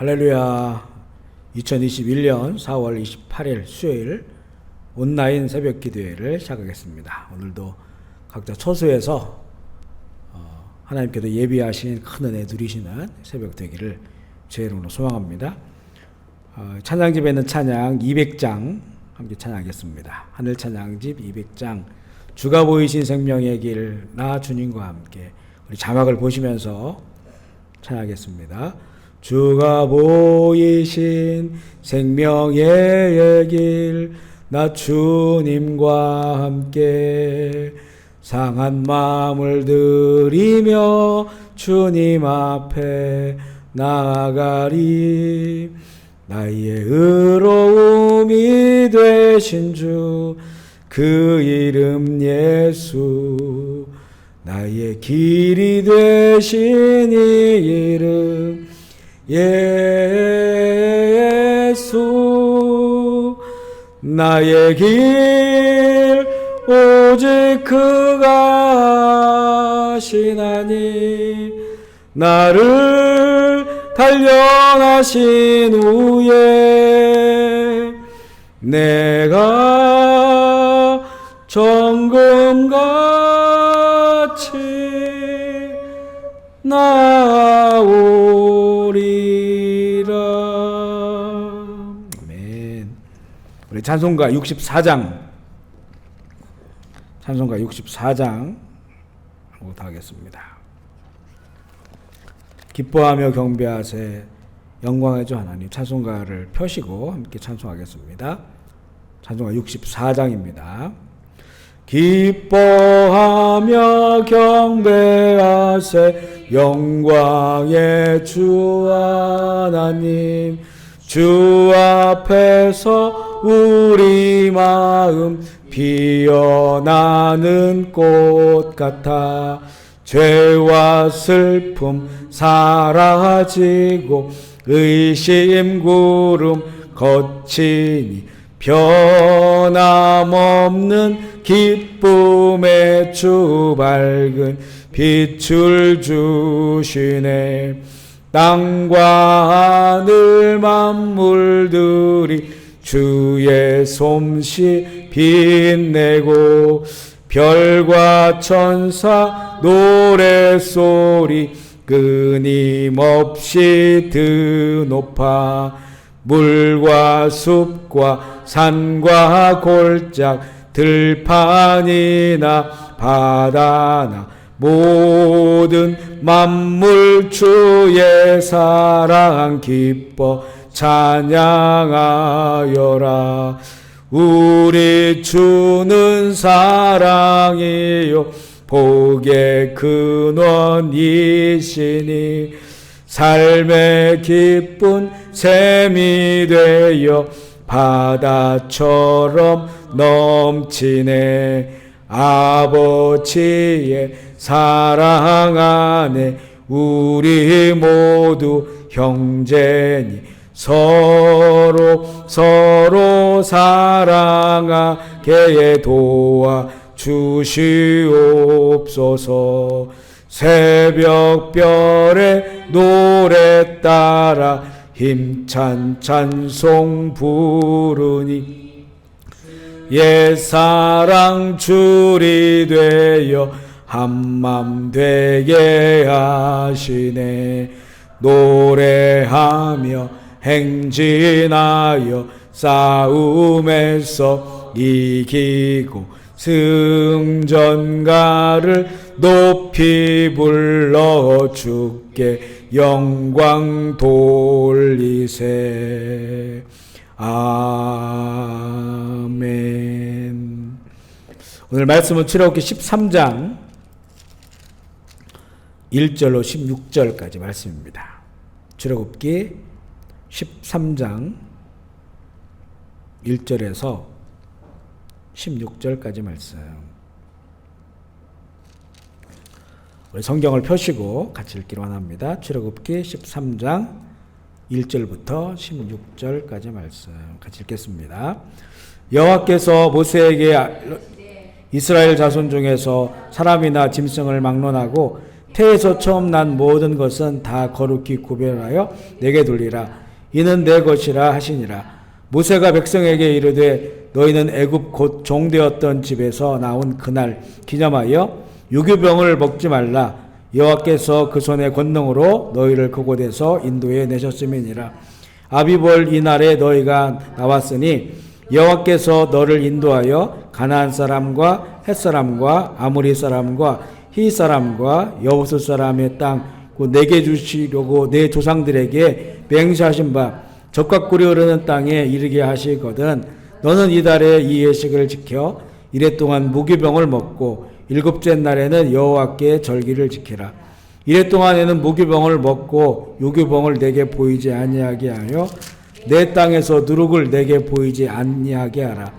할렐루야. 2021년 4월 28일 수요일 온라인 새벽 기도회를 시작하겠습니다. 오늘도 각자 처소에서 하나님께서 예비하신 큰 은혜 누리시는 새벽 되기를 제 이름으로 소망합니다. 찬양집에 있는 찬양 200장 함께 찬양하겠습니다. 하늘 찬양집 200장 주가 보이신 생명의 길 나 주님과 함께, 우리 자막을 보시면서 찬양하겠습니다. 주가 보이신 생명의 길 나 주님과 함께, 상한 마음을 들이며 주님 앞에 나아가리. 나의 의로움이 되신 주 그 이름 예수, 나의 길이 되신 이 이름 예수. 나의 길 오직 그가 하시나니, 나를 단련하신 후에 내가 정금같이 나오리라. 아멘. 우리 찬송가 64장 하고 하겠습니다. 기뻐하며 경배하세 영광의 주 하나님. 찬송가를 펴시고 함께 찬송하겠습니다. 찬송가 64장입니다. 기뻐하며 경배하세 영광의 주 하나님. 주 앞에서 우리 마음 피어나는 꽃 같아, 죄와 슬픔 사라지고 의심 구름 거치니, 변함없는 기쁨의 주 밝은 빛을 주시네. 땅과 하늘 만물들이 주의 솜씨 빛내고, 별과 천사 노래소리 끊임없이 드높아, 물과 숲과 산과 골짝 들판이나 바다나 모든 만물 주의 사랑 기뻐 찬양하여라. 우리 주는 사랑이요 복의 근원이시니, 삶의 기쁜 샘이 되어 바다처럼 넘치네. 아버지의 사랑 안에 우리 모두 형제니, 서로 사랑하게 도와 주시옵소서. 새벽별의 노래 따라 힘찬 찬송 부르니, 옛사랑 줄이 되어 한맘 되게 하시네. 노래하며 행진하여 싸움에서 이기고, 승전가를 높이 불러 주께 영광 돌리세. 아멘. 오늘 말씀은 출애굽기 13장 1절로 16절까지 말씀입니다. 출애굽기 13장 1절에서 16절까지 말씀. 우리 성경을 펴시고 같이 읽기로 원합니다. 출애굽기 13장 1절부터 16절까지 말씀 같이 읽겠습니다. 여호와께서 모세에게 이스라엘 자손 중에서 사람이나 짐승을 막론하고 태에서 처음 난 모든 것은 다 거룩히 구별하여 내게 돌리라. 이는 내 것이라 하시니라. 모세가 백성에게 이르되 너희는 애굽 곧 종되었던 집에서 나온 그날 기념하여 유교병을 먹지 말라. 여호와께서 그 손의 권능으로 너희를 그곳에서 인도해 내셨음이니라. 아비볼 이날에 너희가 나왔으니 여호와께서 너를 인도하여 가나안 사람과 헷 사람과 아모리 사람과 히 사람과 여호수 사람의 땅 내게 주시려고 내 조상들에게 맹세하신 바 적과 꿀이 흐르는 땅에 이르게 하시거든. 너는 이달에 이 예식을 지켜 이래 동안 무교병을 먹고 일곱째 날에는 여호와께 절기를 지키라. 이래 동안에는 무교병을 먹고 유교병을 내게 보이지 아니하게 하여 내 땅에서 누룩을 내게 보이지 아니하게 하라.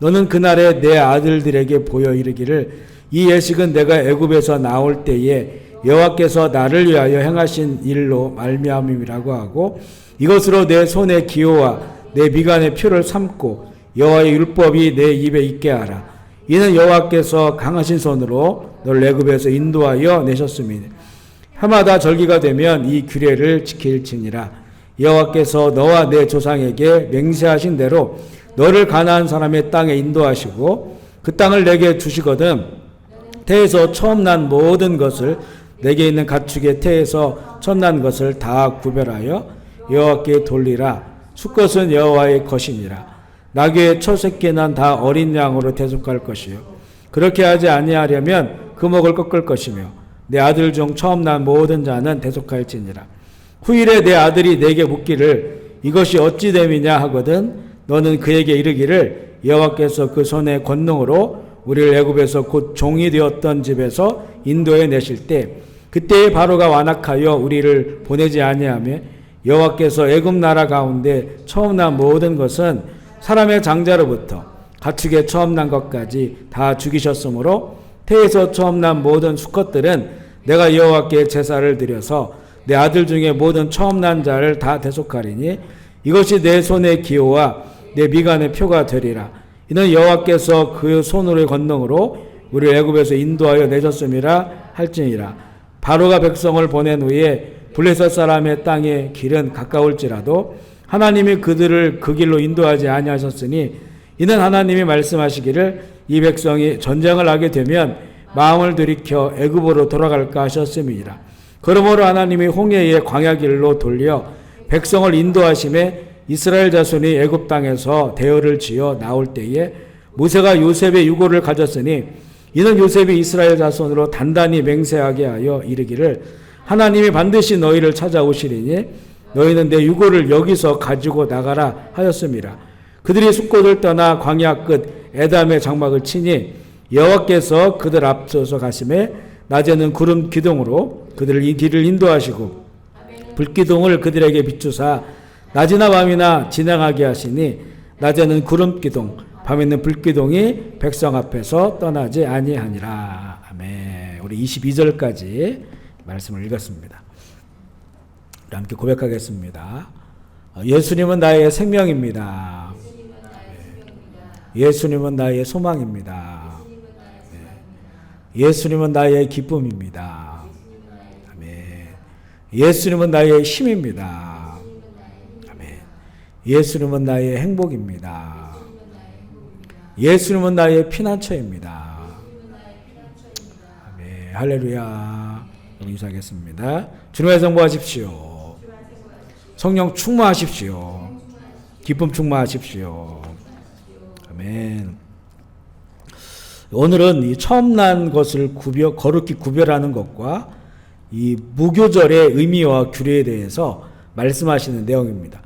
너는 그날에 내 아들들에게 보여 이르기를 이 예식은 내가 애굽에서 나올 때에 여호와께서 나를 위하여 행하신 일로 말미암음이라고 하고 이것으로 내 손의 기호와 내 미간의 표를 삼고 여호와의 율법이 내 입에 있게 하라. 이는 여호와께서 강하신 손으로 너를 애굽에서 인도하여 내셨음이니 해마다 절기가 되면 이 규례를 지킬지니라. 여호와께서 너와 내 조상에게 맹세하신 대로 너를 가나안 사람의 땅에 인도하시고 그 땅을 내게 주시거든. 태에서 처음 난 모든 것을 내게 있는 가축의 태에서 처음 난 것을 다 구별하여 여호와께 돌리라. 수컷은 여호와의 것이니라. 나귀의 첫 새끼는 다 어린 양으로 대속할 것이요 그렇게 하지 아니하려면 그 목을 꺾을 것이며 내 아들 중 처음 난 모든 자는 대속할지니라. 후일에 내 아들이 내게 묻기를 이것이 어찌 됨이냐 하거든 너는 그에게 이르기를 여호와께서 그 손의 권능으로 우리를 애굽에서 곧 종이 되었던 집에서 인도해 내실 때 그때의 바로가 완악하여 우리를 보내지 아니하며 여호와께서 애굽 나라 가운데 처음 난 모든 것은 사람의 장자로부터 가축의 처음 난 것까지 다 죽이셨으므로 태에서 처음 난 모든 수컷들은 내가 여호와께 제사를 드려서 내 아들 중에 모든 처음 난 자를 다 대속하리니 이것이 내 손의 기호와 내 미간의 표가 되리라. 이는 여호와께서 그 손으로의 권능으로 우리를 애굽에서 인도하여 내셨음이라 할지니라. 바로가 백성을 보낸 후에 블레셋 사람의 땅의 길은 가까울지라도 하나님이 그들을 그 길로 인도하지 아니하셨으니 이는 하나님이 말씀하시기를 이 백성이 전쟁을 하게 되면 마음을 들이켜 애굽으로 돌아갈까 하셨음이니라. 그러므로 하나님이 홍해의 광야 길로 돌려 백성을 인도하심에 이스라엘 자손이 애굽 땅에서 대열을 지어 나올 때에 모세가 요셉의 유고를 가졌으니 이는 요셉이 이스라엘 자손으로 단단히 맹세하게 하여 이르기를 하나님이 반드시 너희를 찾아오시리니 너희는 내 유고를 여기서 가지고 나가라 하였습니다. 그들이 숫곳을 떠나 광야 끝 에담의 장막을 치니 여호와께서 그들 앞서서 가심에 낮에는 구름 기둥으로 그들을 이 길을 인도하시고 불기둥을 그들에게 비추사 낮이나 밤이나 진행하게 하시니 낮에는 구름 기둥 밤에는 불기둥이 백성 앞에서 떠나지 아니하니라. 아멘. 우리 22절까지 말씀을 읽었습니다. 우리 함께 고백하겠습니다. 예수님은 나의 생명입니다. 예수님은 나의 소망입니다. 예수님은 나의 기쁨입니다. 아멘. 예수님은 나의 힘입니다. 아멘. 예수님은 나의 행복입니다. 예수님은 나의 피난처입니다. 아멘. 할렐루야. 인사하겠습니다. 주님의 성부하십시오. 성령 충만하십시오. 기쁨 충만하십시오. 아멘. 오늘은 이 처음 난 것을 거룩히 구별하는 것과 이 무교절의 의미와 규례에 대해서 말씀하시는 내용입니다.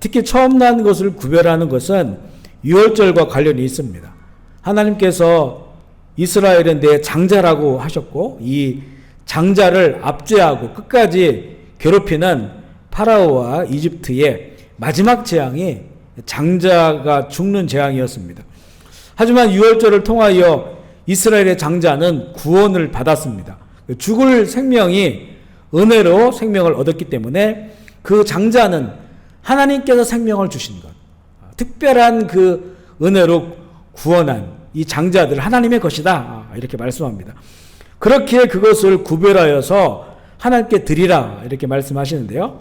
특히 처음 난 것을 구별하는 것은 유월절과 관련이 있습니다. 하나님께서 이스라엘은 내 장자라고 하셨고 이 장자를 압제하고 끝까지 괴롭히는 파라오와 이집트의 마지막 재앙이 장자가 죽는 재앙이었습니다. 하지만 유월절을 통하여 이스라엘의 장자는 구원을 받았습니다. 죽을 생명이 은혜로 생명을 얻었기 때문에 그 장자는 하나님께서 생명을 주신 것, 특별한 그 은혜로 구원한 이 장자들 하나님의 것이다, 이렇게 말씀합니다. 그렇게 그것을 구별하여서 하나님께 드리라 이렇게 말씀하시는데요.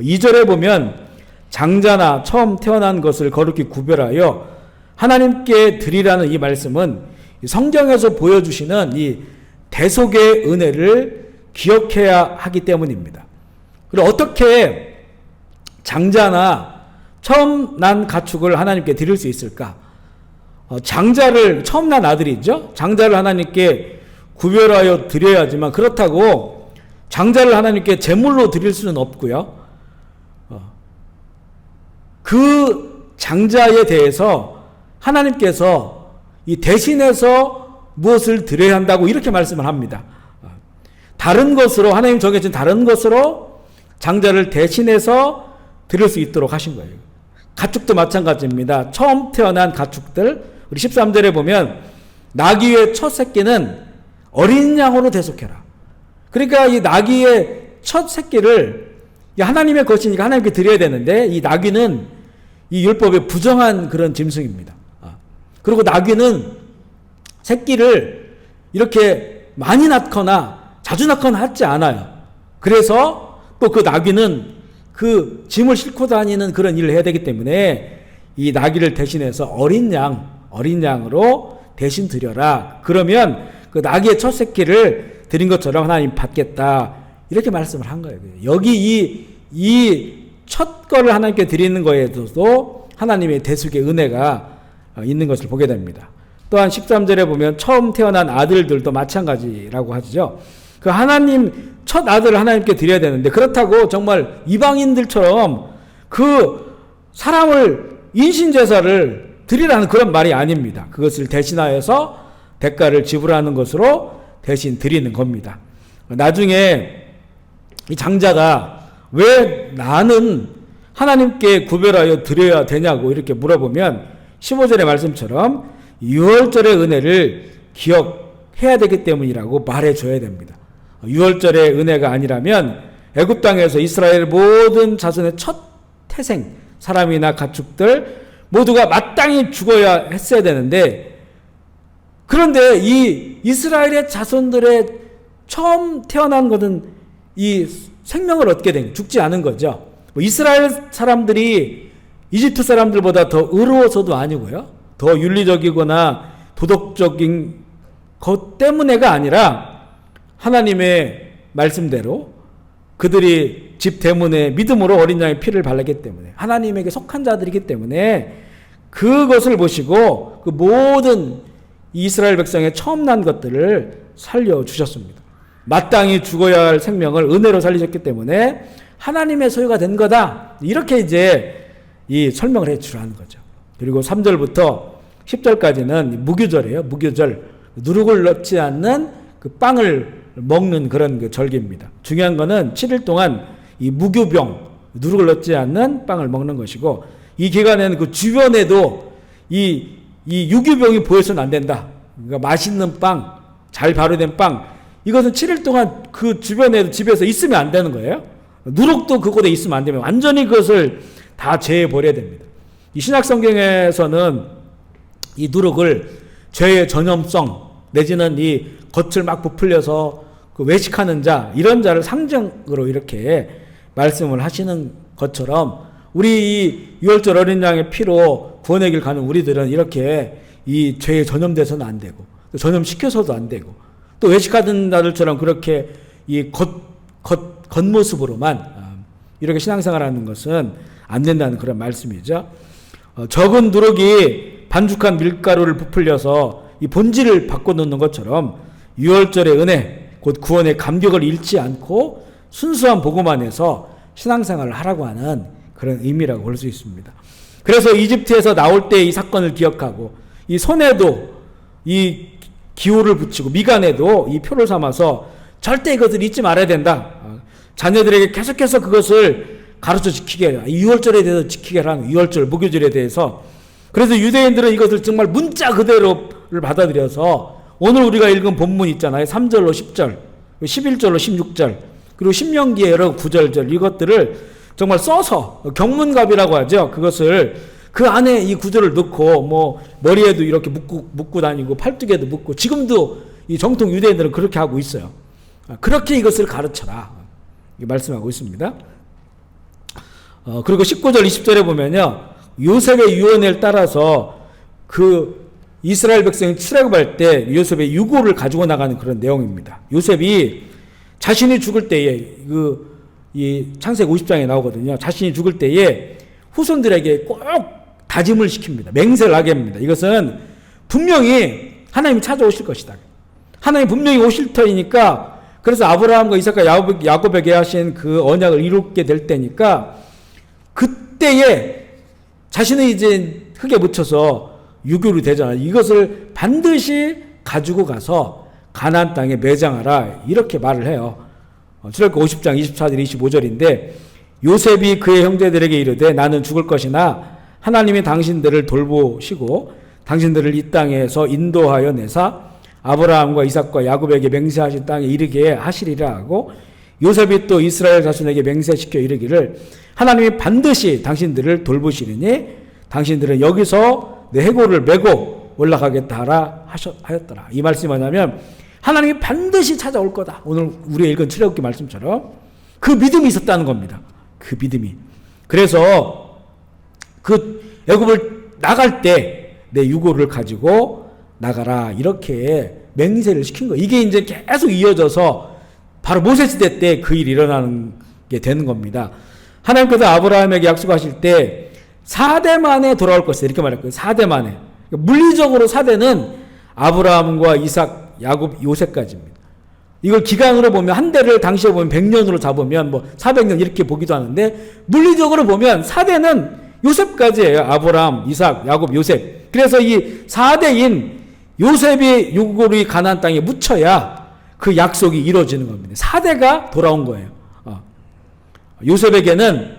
2절에 보면 장자나 처음 태어난 것을 거룩히 구별하여 하나님께 드리라는 이 말씀은 성경에서 보여주시는 이 대속의 은혜를 기억해야 하기 때문입니다. 그리고 어떻게 장자나 처음 난 가축을 하나님께 드릴 수 있을까? 장자를 처음 난 아들이죠. 장자를 하나님께 구별하여 드려야지만 그렇다고 장자를 하나님께 제물로 드릴 수는 없고요. 그 장자에 대해서 하나님께서 이 대신해서 무엇을 드려야 한다고 이렇게 말씀을 합니다. 다른 것으로 하나님 정해진 다른 것으로 장자를 대신해서 드릴 수 있도록 하신 거예요. 가축도 마찬가지입니다. 처음 태어난 가축들 우리 13절에 보면 나귀의 첫 새끼는 어린 양으로 대속해라. 그러니까 이 나귀의 첫 새끼를 하나님의 것이니까 하나님께 드려야 되는데 이 나귀는 이 율법에 부정한 그런 짐승입니다. 그리고 나귀는 새끼를 이렇게 많이 낳거나 자주 낳거나 하지 않아요. 그래서 또 그 나귀는 그 짐을 싣고 다니는 그런 일을 해야 되기 때문에 이 나귀를 대신해서 어린 양으로 대신 드려라. 그러면 그 나귀의 첫 새끼를 드린 것처럼 하나님 받겠다. 이렇게 말씀을 한 거예요. 여기 이 첫 거를 하나님께 드리는 거에도 하나님의 대속의 은혜가 있는 것을 보게 됩니다. 또한 13절에 보면 처음 태어난 아들들도 마찬가지라고 하죠. 그 하나님 첫 아들을 하나님께 드려야 되는데 그렇다고 정말 이방인들처럼 그 사람을 인신제사를 드리라는 그런 말이 아닙니다. 그것을 대신하여서 대가를 지불하는 것으로 대신 드리는 겁니다. 나중에 이 장자가 왜 나는 하나님께 구별하여 드려야 되냐고 이렇게 물어보면 15절의 말씀처럼 유월절의 은혜를 기억해야 되기 때문이라고 말해줘야 됩니다. 유월절의 은혜가 아니라면 애굽 땅에서 이스라엘 모든 자손의 첫 태생 사람이나 가축들 모두가 마땅히 죽어야 했어야 되는데 그런데 이 이스라엘의 자손들의 처음 태어난 것은 이 생명을 얻게 된 죽지 않은 거죠. 이스라엘 사람들이 이집트 사람들보다 더 의로워서도 아니고요. 더 윤리적이거나 도덕적인 것 때문에가 아니라 하나님의 말씀대로 그들이 집 대문에 믿음으로 어린 양의 피를 발랐기 때문에 하나님에게 속한 자들이기 때문에 그것을 보시고 그 모든 이스라엘 백성의 처음 난 것들을 살려주셨습니다. 마땅히 죽어야 할 생명을 은혜로 살리셨기 때문에 하나님의 소유가 된 거다. 이렇게 이제 이 설명을 해 주라는 거죠. 그리고 3절부터 10절까지는 무교절이에요. 무교절. 누룩을 넣지 않는 그 빵을 먹는 그런 그 절기입니다. 중요한 거는 7일 동안 이 무교병, 누룩을 넣지 않는 빵을 먹는 것이고 이 기간에는 그 주변에도 이 유교병이 보여서는 안 된다. 그러니까 맛있는 빵, 잘 발효된 빵, 이것은 7일 동안 그 주변에 집에서 있으면 안 되는 거예요. 누룩도 그곳에 있으면 안 되면 완전히 그것을 다 제해버려야 됩니다. 이 신약 성경에서는 이 누룩을 죄의 전염성 내지는 이 겉을 막 부풀려서 그 외식하는 자 이런 자를 상징으로 이렇게 말씀을 하시는 것처럼 우리 이 유월절 어린 양의 피로 구원의 길 가는 우리들은 이렇게 이 죄에 전염돼서는 안 되고 또 전염시켜서도 안 되고 또 외식하던 자들처럼 그렇게 이 겉모습으로만 이렇게 신앙생활하는 것은 안 된다는 그런 말씀이죠. 적은 누룩이 반죽한 밀가루를 부풀려서 이 본질을 바꿔놓는 것처럼 유월절의 은혜 곧 구원의 감격을 잃지 않고 순수한 복음 안에서 신앙생활을 하라고 하는 그런 의미라고 볼 수 있습니다. 그래서 이집트에서 나올 때 이 사건을 기억하고 이 손에도 이 기호를 붙이고 미간에도 이 표를 삼아서 절대 이것을 잊지 말아야 된다. 자녀들에게 계속해서 그것을 가르쳐 지키게 해라. 이 유월절에 대해서 지키게 하라는 유월절 무교절에 대해서. 그래서 유대인들은 이것을 정말 문자 그대로를 받아들여서 오늘 우리가 읽은 본문 있잖아요. 3절로 10절, 11절로 16절, 그리고 신명기의 여러 구절절 이것들을 정말 써서 경문갑이라고 하죠. 그것을 그 안에 이 구절을 넣고 뭐 머리에도 이렇게 묶고 다니고 팔뚝에도 묶고 지금도 이 정통 유대인들은 그렇게 하고 있어요. 그렇게 이것을 가르쳐라. 말씀하고 있습니다. 그리고 19절 20절에 보면요. 요셉의 유언을 따라서 그 이스라엘 백성이 출애굽할 때 요셉의 유고를 가지고 나가는 그런 내용입니다. 요셉이 자신이 죽을 때에 이 창세기 50장에 나오거든요. 자신이 죽을 때에 후손들에게 꼭 다짐을 시킵니다. 맹세를 하게 합니다. 이것은 분명히 하나님이 찾아오실 것이다. 하나님 분명히 오실 터이니까, 그래서 아브라함과 이삭과 야곱에게 하신 그 언약을 이루게 될 때니까 그때에 자신의 이제 흙에 묻혀서 유교로 되잖아요. 이것을 반드시 가지고 가서 가나안 땅에 매장하라, 이렇게 말을 해요. 출애굽기 50장 24절 25절인데 요셉이 그의 형제들에게 이르되 나는 죽을 것이나 하나님이 당신들을 돌보시고 당신들을 이 땅에서 인도하여 내사 아브라함과 이삭과 야곱에게 맹세하신 땅에 이르게 하시리라 하고, 요셉이 또 이스라엘 자손에게 맹세시켜 이르기를 하나님이 반드시 당신들을 돌보시리니 당신들은 여기서 내 해골을 메고 올라가겠다 하라 하였더라. 이 말씀이 뭐냐면 하나님이 반드시 찾아올 거다. 오늘 우리가 읽은 출애굽기 말씀처럼 그 믿음이 있었다는 겁니다. 그 믿음이. 그래서 그 애굽을 나갈 때 내 유고를 가지고 나가라, 이렇게 맹세를 시킨 거예요. 이게 이제 계속 이어져서 바로 모세 시대 때 그 일이 일어나는 게 되는 겁니다. 하나님께서 아브라함에게 약속하실 때 4대 만에 돌아올 것이다, 이렇게 말했거든요. 4대 만에. 물리적으로 4대는 아브라함과 이삭, 야곱, 요셉까지입니다. 이걸 기간으로 보면 한 대를 당시에 보면 100년으로 잡으면 뭐 400년 이렇게 보기도 하는데, 물리적으로 보면 4대는 요셉까지예요. 아브라함, 이삭, 야곱, 요셉. 그래서 이 4대인 요셉이 유골이 가나안 땅에 묻혀야 그 약속이 이루어지는 겁니다. 4대가 돌아온 거예요. 요셉에게는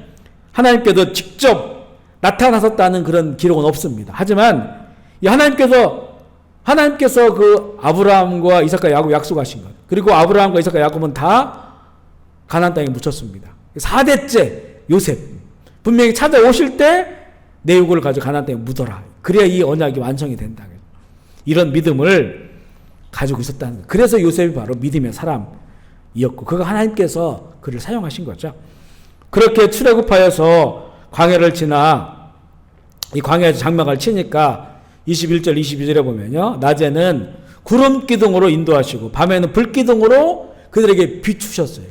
하나님께서 직접 나타나셨다는 그런 기록은 없습니다. 하지만 이 하나님께서 그 아브라함과 이삭과 야곱 약속하신 것, 그리고 아브라함과 이삭과 야곱은 다 가나안 땅에 묻혔습니다. 4대째 요셉 분명히 찾아오실 때 내 유골을 가지고 가나안 땅에 묻어라. 그래야 이 언약이 완성이 된다. 이런 믿음을 가지고 있었다는 거예요. 그래서 요셉이 바로 믿음의 사람이었고, 그거 하나님께서 그를 사용하신 거죠. 그렇게 출애굽하여서 광야를 지나 이 광야에서 장막을 치니까 21절 22절에 보면요, 낮에는 구름 기둥으로 인도하시고 밤에는 불 기둥으로 그들에게 비추셨어요.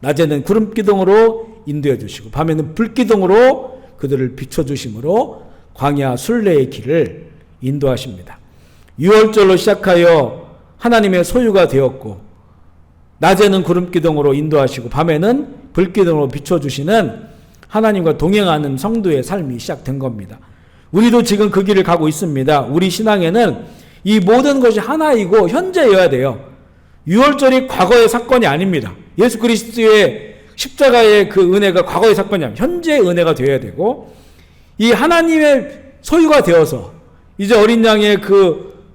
낮에는 구름 기둥으로 인도해 주시고 밤에는 불 기둥으로 그들을 비춰주심으로 광야 순례의 길을 인도하십니다. 유월절로 시작하여 하나님의 소유가 되었고, 낮에는 구름기둥으로 인도하시고 밤에는 불기둥으로 비춰주시는 하나님과 동행하는 성도의 삶이 시작된 겁니다. 우리도 지금 그 길을 가고 있습니다. 우리 신앙에는 이 모든 것이 하나이고 현재여야 돼요. 유월절이 과거의 사건이 아닙니다. 예수 그리스도의 십자가의 그 은혜가 과거의 사건이 아니라 현재의 은혜가 되어야 되고, 이 하나님의 소유가 되어서 이제 어린 양의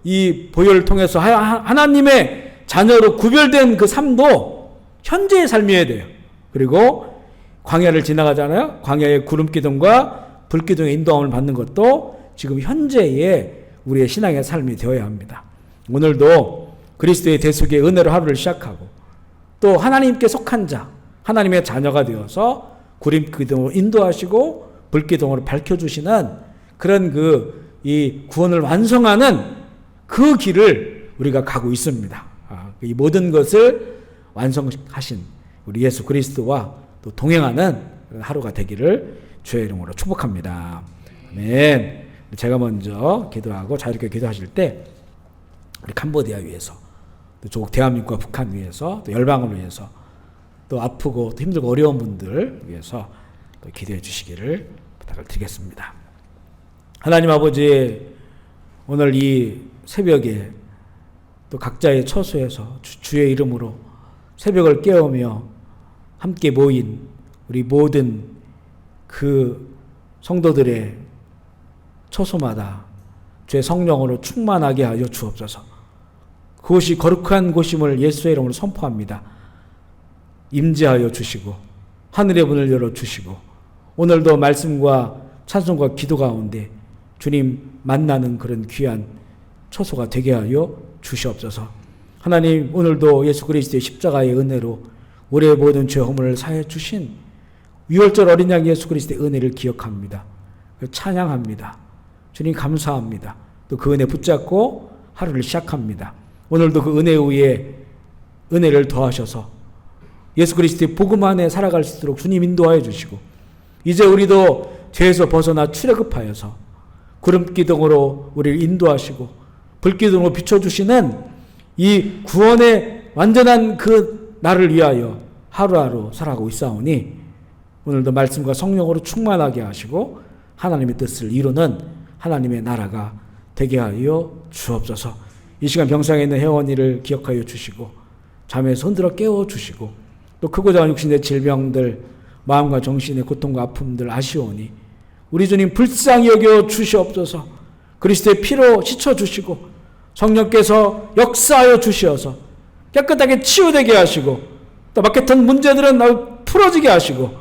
이 보혈을 통해서 하나님의 자녀로 구별된 그 삶도 현재의 삶이어야 돼요. 그리고 광야를 지나가잖아요. 광야의 구름기둥과 불기둥의 인도함을 받는 것도 지금 현재의 우리의 신앙의 삶이 되어야 합니다. 오늘도 그리스도의 대속의 은혜로 하루를 시작하고, 또 하나님께 속한 자, 하나님의 자녀가 되어서 구름기둥으로 인도하시고 불기둥으로 밝혀주시는 그런 이 구원을 완성하는 그 길을 우리가 가고 있습니다. 이 모든 것을 완성하신 우리 예수 그리스도와 또 동행하는 하루가 되기를 주의 이름으로 축복합니다. 아멘. 제가 먼저 기도하고 자유롭게 기도하실 때 우리 캄보디아 위해서, 또 조국 대한민국과 북한 위해서, 또 열방을 위해서, 또 아프고 또 힘들고 어려운 분들 위해서 또 기도해 주시기를 부탁을 드리겠습니다. 하나님 아버지, 오늘 이 새벽에 또 각자의 처소에서 주의 이름으로 새벽을 깨우며 함께 모인 우리 모든 그 성도들의 처소마다 주의 성령으로 충만하게 하여 주옵소서. 그곳이 거룩한 곳임을 예수의 이름으로 선포합니다. 임재하여 주시고 하늘의 문을 열어주시고 오늘도 말씀과 찬송과 기도 가운데 주님 만나는 그런 귀한 처소가 되게 하여 주시옵소서. 하나님, 오늘도 예수 그리스도의 십자가의 은혜로 우리의 모든 죄 허물을 사해 주신 유월절 어린 양 예수 그리스도의 은혜를 기억합니다. 찬양합니다. 주님 감사합니다. 또 그 은혜 붙잡고 하루를 시작합니다. 오늘도 그 은혜 위에 은혜를 더하셔서 예수 그리스도의 복음 안에 살아갈 수 있도록 주님 인도하여 주시고, 이제 우리도 죄에서 벗어나 출애굽하여서 구름기둥으로 우리를 인도하시고 불기둥으로 비춰주시는 이 구원의 완전한 그 날을 위하여 하루하루 살아가고 있사오니, 오늘도 말씀과 성령으로 충만하게 하시고 하나님의 뜻을 이루는 하나님의 나라가 되게 하여 주옵소서. 이 시간 병상에 있는 회원이를 기억하여 주시고 잠에서 흔들어 깨워주시고, 또 크고 작은 육신의 질병들, 마음과 정신의 고통과 아픔들 아시오니 우리 주님 불쌍히 여겨 주시옵소서. 그리스도의 피로 씻어주시고 성령께서 역사하여 주시어서 깨끗하게 치유되게 하시고, 또 막혔던 문제들은 풀어지게 하시고,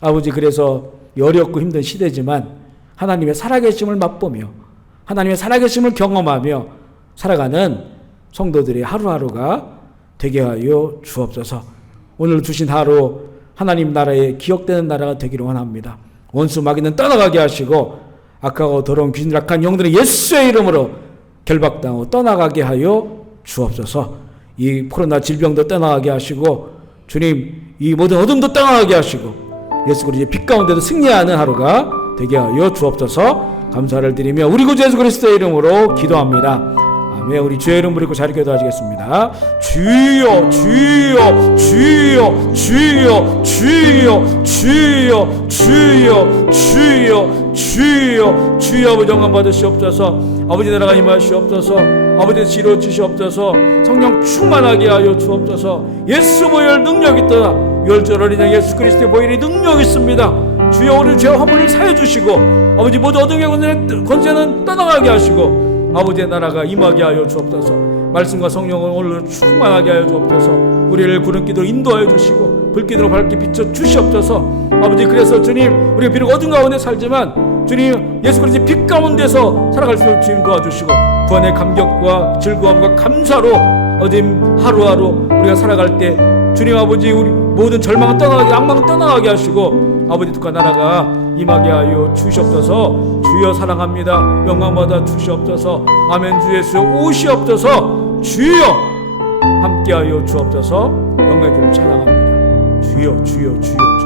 아버지, 그래서 어렵고 힘든 시대지만 하나님의 살아계심을 맛보며 하나님의 살아계심을 경험하며 살아가는 성도들의 하루하루가 되게 하여 주옵소서. 오늘 주신 하루 하나님 나라의 기억되는 나라가 되기를 원합니다. 원수 마귀는 떠나가게 하시고 악하고 더러운 귀신락한 영들은 예수의 이름으로 결박당하고 떠나가게 하여 주옵소서. 이 코로나 질병도 떠나가게 하시고 주님, 이 모든 어둠도 떠나가게 하시고 예수 그리스도의 빛 가운데도 승리하는 하루가 되게 하여 주옵소서. 감사를 드리며 우리 구주 예수 그리스도의 이름으로 기도합니다. 아멘. 우리 주의 이름 부르고 자리 기도하시겠습니다. 주여 주여 주여 주여 주여 주여 주여 주여 주여 주여 아버지 영광 받으시옵소서. 아버지 나라가 임하시옵소서. 아버지 지로 주시옵소서. 성령 충만하게 하여 주옵소서. 예수 보혈 능력 있다. 유월절 어린 양 예수 그리스도의 보혈이 능력 있습니다. 주여 우리 죄 허물을 사해 주시고 아버지 모두 어둠의 권세는 떠나가게 하시고 아버지의 나라가 임하게 하여 주옵소서. 말씀과 성령을 오늘 충만하게 하여 주옵소서. 우리를 구름기도로 인도하여 주시고 불기도로 밝게 비춰 주시옵소서. 아버지, 그래서 주님, 우리가 비록 어둠 가운데 살지만 주님 예수 그리스도의 빛 가운데서 살아갈 수 있도록 주님 도와주시고 구원의 감격과 즐거움과 감사로 아버지 하루하루 우리가 살아갈 때 주님 아버지 우리 모든 절망은 떠나가게, 악망은 떠나가게 하시고 아버지 뜻과 나라가 임하게 하여 주시옵소서. 주여 사랑합니다. 영광받아 주시옵소서. 아멘. 주 예수 오시옵소서. 주여 함께하여 주옵소서. 영광의 주님 찬양합니다. 주여 주여 주여 주여.